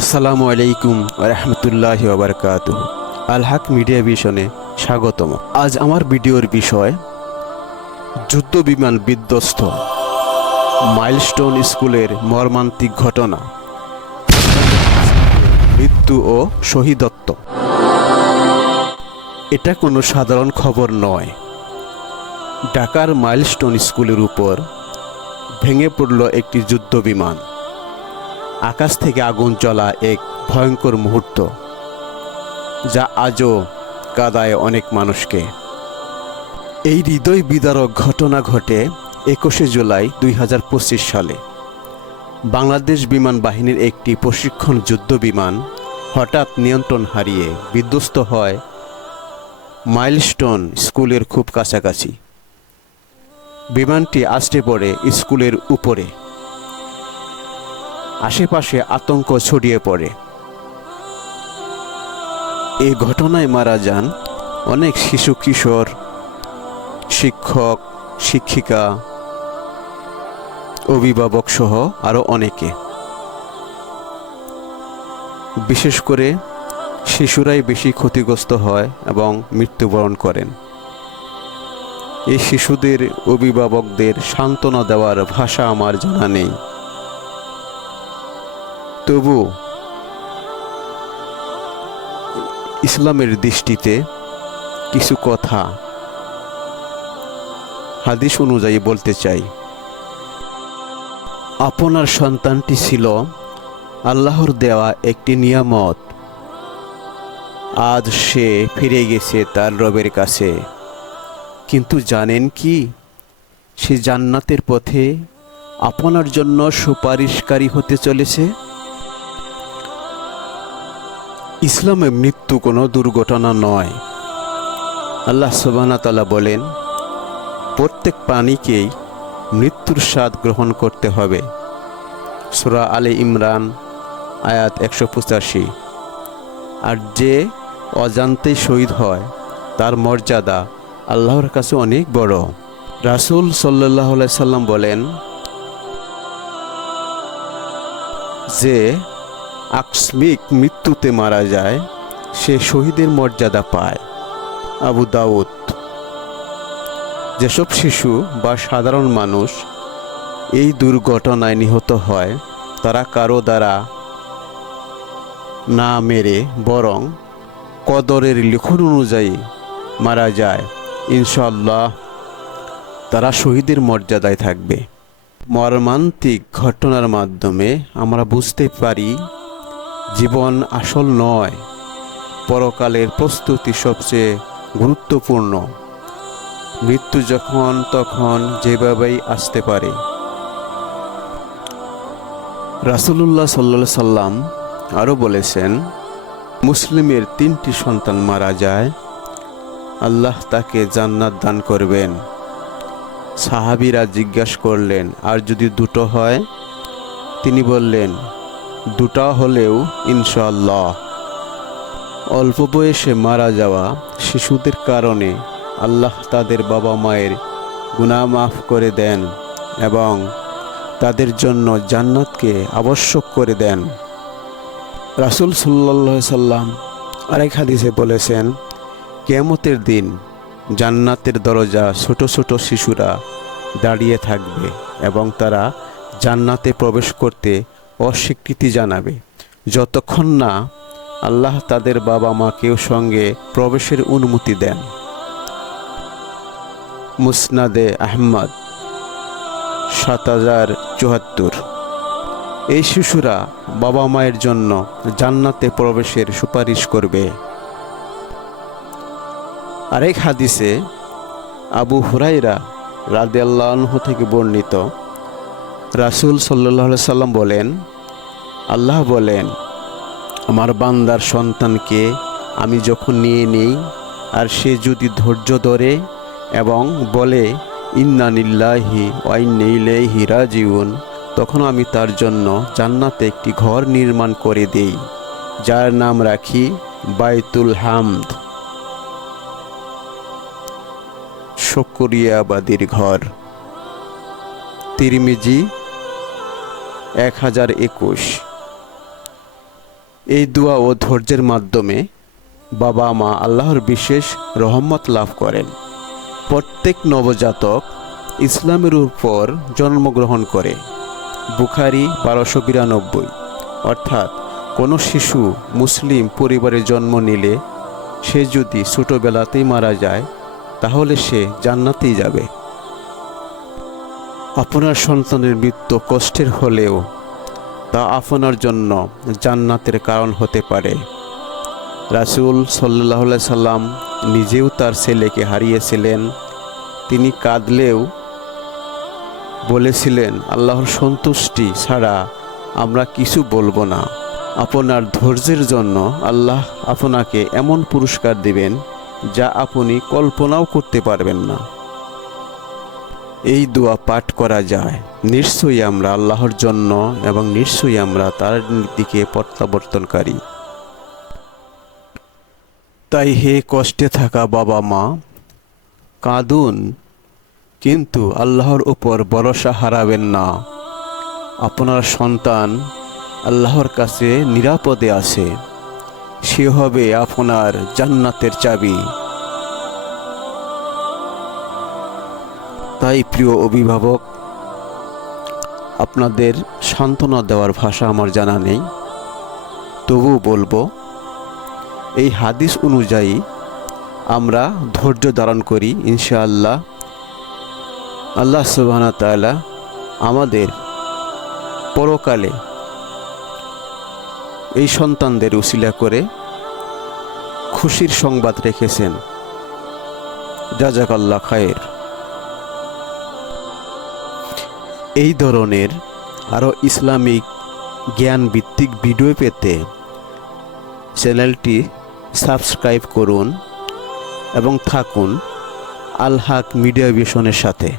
আসসালামু আলাইকুম রহমতুল্লাহ আল হক মিডিয়া ভিশনে স্বাগতম। আজ আমার ভিডিওর বিষয়, যুদ্ধ বিমান বিধ্বস্ত, মাইলস্টোন স্কুলের মর্মান্তিক ঘটনা, মৃত্যু ও শহীদত্ব। এটা কোনো সাধারণ খবর নয়। ঢাকার মাইলস্টোন স্কুলের উপর ভেঙে পড়ল একটি যুদ্ধ বিমান। আকাশ থেকে আগুন চলা এক ভয়ঙ্কর মুহূর্ত, যা আজও কাদায় অনেক মানুষকে। এই হৃদয় বিদারক ঘটনা ঘটে একুশে জুলাই দুই হাজার পঁচিশ সালে। বাংলাদেশ বিমান বাহিনীর একটি প্রশিক্ষণ যুদ্ধ বিমান হঠাৎ নিয়ন্ত্রণ হারিয়ে বিধ্বস্ত হয় মাইলস্টোন স্কুলের খুব কাছাকাছি। বিমানটি আসতে পড়ে স্কুলের উপরে। আশেপাশে আতঙ্ক ছড়িয়ে পড়ে। এই ঘটনায় মারা যান অনেক শিশু কিশোর, শিক্ষক, শিক্ষিকা, অভিভাবক সহ আরও অনেকে। বিশেষ করে শিশুরাই বেশি ক্ষতিগ্রস্ত হয় এবং মৃত্যুবরণ করেন। এই শিশুদের অভিভাবকদের সান্ত্বনা দেওয়ার ভাষা আমার জানা নেই। তবু ইসলামের দৃষ্টিতে কিছু কথা হাদিস অনুযায়ী বলতে চাই। আপনার সন্তানটি ছিল আল্লাহর দেওয়া একটি নিয়ামত। আজ সে ফিরে গেছে তার রবের কাছে। কিন্তু জানেন কি? সে জান্নাতের পথে আপনার জন্য সুপারিশকারী হতে চলেছে। ইসলামে মৃত্যু কোনো দুর্ঘটনা নয়। আল্লাহ সুবাহতালা বলেন, প্রত্যেক প্রাণীকেই মৃত্যুর স্বাদ গ্রহণ করতে হবে। সুরা আলী ইমরান, আয়াত একশো পঁচাশি। আর যে অজান্তে শহীদ হয়, তার মর্যাদা আল্লাহর কাছে অনেক বড়। রাসুল সাল্লাহ সাল্লাম বলেন, যে আকস্মিক মৃত্যুতে মারা যায়, সে শহীদের মর্যাদা পায়। আবু দাউদ, যেসব শিশু বা সাধারণ মানুষ এই দুর্ঘটনায় নিহত হয়, তারা কারও দ্বারা না মেরে বরং কদরের লিখন অনুযায়ী মারা যায়। ইনশাল্লাহ তারা শহীদের মর্যাদায় থাকবে। মর্মান্তিক ঘটনার মাধ্যমে আমরা বুঝতে পারি জীবন আসল নয়, পরকালের প্রস্তুতি সবচেয়ে গুরুত্বপূর্ণ। মৃত্যু যখন তখন যেভাবেই আসতে পারে। রাসুলুল্লাহ সাল্লা সাল্লাম আরও বলেছেন, মুসলিমের তিনটি সন্তান মারা যায়, আল্লাহ তাকে জান্নাত দান করবেন। সাহাবিরা জিজ্ঞাসা করলেন, আর যদি দুটো হয়? তিনি বললেন দুটা হলেও ইনশাল্লাহ অল্প বয়সে মারা যাওয়া শিশুদের কারণে আল্লাহ তাদের বাবা মায়ের গুণা মাফ করে দেন এবং তাদের জন্য জান্নাতকে আবশ্যক করে দেন। রাসুল সাল্লা সাল্লাম আরেক হাদিসে বলেছেন কেমতের দিন জান্নাতের দরজা ছোট ছোট শিশুরা দাঁড়িয়ে থাকবে এবং তারা জান্নাতে প্রবেশ করতে অস্বীকৃতি জানাবে। যতক্ষণ না আল্লাহ তাদের বাবা মা মাকেও সঙ্গে প্রবেশের অনুমতি দেন। মুসনাদে আহমদ, সাত হাজার চুয়াত্তর। এই শিশুরা বাবা মায়ের জন্য জান্নাতে প্রবেশের সুপারিশ করবে। আরেক হাদিসে আবু হুরাইরা রাদে আল্লাহ থেকে বর্ণিত, রাসুল সাল্লাহ সাল্লাম বলেন আল্লাহ বলেন, আমার বান্দার সন্তানকে আমি যখন নিয়ে নেই, আর সে যদি ধৈর্য ধরে এবং বলে, ইন্না নিল্লাহি ওয়াইনেইলেহি রাজিউন, তখন আমি তার জন্য জান্নাতে একটি ঘর নির্মাণ করে দেই, যার নাম রাখি বাইতুল হামদ। শকরিয়াবাদীর ঘর। তিরমিজি, এক হাজার একুশ। এই দোয়া ও ধৈর্যের মাধ্যমে বাবা মা আল্লাহর বিশেষ রহমত লাভ করেন। প্রত্যেক নবজাতক ইসলামের উপর জন্মগ্রহণ করে। বুখারি বারোশো বিরানব্বই। অর্থাৎ কোনো শিশু মুসলিম পরিবারে জন্ম নিলে সে যদি ছোটোবেলাতেই মারা যায়, তাহলে সে জান্নাতেই যাবে। আপনার সন্তানের মৃত্যু কষ্টের হলেও তা আপনার জন্য জান্নাতের কারণ হতে পারে। রাসুল সাল্লাহ সাল্লাম নিজেও তার ছেলেকে হারিয়েছিলেন। তিনি কাঁদলেও বলেছিলেন, আল্লাহর সন্তুষ্টি ছাড়া আমরা কিছু বলব না। আপনার ধৈর্যের জন্য আল্লাহ আপনাকে এমন পুরস্কার দিবেন যা আপনি কল্পনাও করতে পারবেন না। এই দোয়া পাঠ করা যায়। নিশ্চয়ই আমরা আল্লাহর জন্য এবং নিশ্চয়ই আমরা তার দিকে প্রত্যাবর্তনকারী। তাই হে কষ্টে থাকা বাবা মা, কাঁদুন, কিন্তু আল্লাহর উপর ভরসা হারাবেন না। আপনার সন্তান আল্লাহর কাছে নিরাপদে আছে। সে হবে আপনার জান্নাতের চাবি। তাই প্রিয় অভিভাবক, আপনাদের সান্ত্বনা দেওয়ার ভাষা আমার জানা নেই। তবু বলব, এই হাদিস অনুযায়ী আমরা ধৈর্য ধারণ করি ইনশাআল্লাহ। আল্লাহ সুবাহ তাআলা আমাদের পরকালে এই সন্তানদের উসিলা করে খুশির সংবাদ রেখেছেন। জাজাকাল্লাহ খায়ের। এই ধরনের আরও ইসলামিক জ্ঞান ভিত্তিক ভিডিও পেতে চ্যানেলটি সাবস্ক্রাইব করুন এবং থাকুন আলহাক মিডিয়া ভিশনের সাথে।